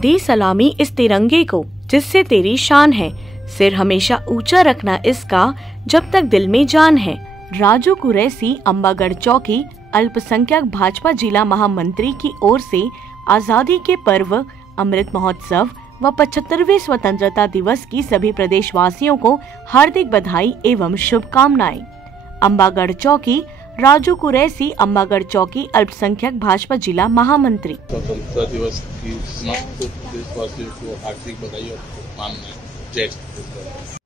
दे सलामी इस तिरंगे को जिससे तेरी शान है, सिर हमेशा ऊंचा रखना इसका जब तक दिल में जान है। राजू कुरैशी, अंबागढ़ चौकी, अल्पसंख्यक भाजपा जिला महामंत्री की ओर से आजादी के पर्व अमृत महोत्सव व 75वें स्वतंत्रता दिवस की सभी प्रदेशवासियों को हार्दिक बधाई एवं शुभकामनाएं। अंबागढ़ चौकी, राजू कुरैशी, अंबागढ़ चौकी, अल्पसंख्यक भाजपा जिला महामंत्री। स्वतंत्रता दिवस की समस्त देशवासियों को हार्दिक बधाई और शुभकामनाएं। जय हिंद।